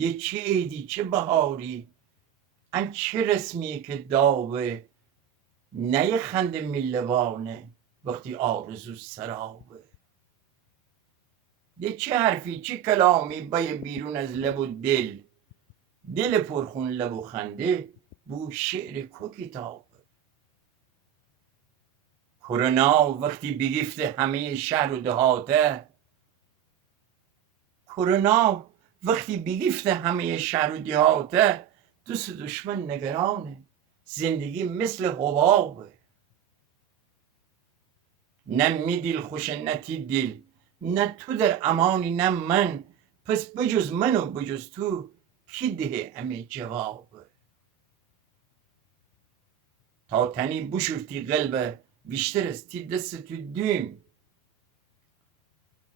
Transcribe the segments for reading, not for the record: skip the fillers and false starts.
ده چه عیدی چه بهاری، ان چه رسمیه که داوه، نه خنده میلوانه وقتی آرزو سراوه. ده چه حرفی چه کلامی بای بیرون از لب و دل پرخون لب و خنده بو شعر کو کتابه. کرونا وقتی بگیفت همه شهر و دهاته، کرونا وقتی بگیفت همه شهر و دهاته، دوست دشمن نگرانه، زندگی مثل حبابه. نه می دل خوشه نه تی دل، نه تو در امانی نه من، پس بجز من و بجز تو کی ده امی جوابه. تا تنی بشورتی قلبه بیشتر از تی دست تو دوم،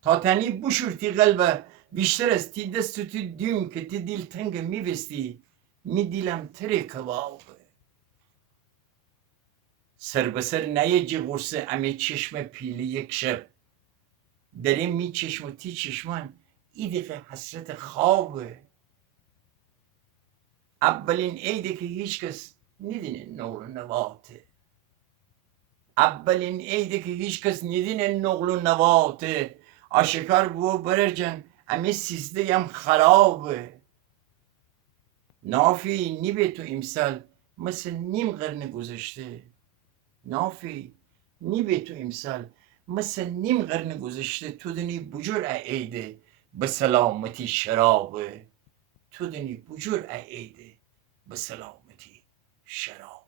تا تنی بشورتی قلبه بیشتر از تی دست تو دوم، که تی دل تنگ میوستی می دیلم تره کبابه. سر به سر نیجی غرصه امی چشم پیلی یک شب، داره می چشم و تی چشمان ای دقیقه حسرت خوابه. اولین عیده که هیچ کس ندینه نقل و نواته، اولین عیده که هیچ کس ندینه نقل و نواته، آشکار بو بررجن امی سیزده هم خرابه. نافی نی تو امسال مثل نیم قرن گذشته، نافی نی تو امسال مثل نیم قرن گذشته، تو دنی بجور عیده به سلامتی شرابه، تو دنی بجور عیده به سلامتی شراب.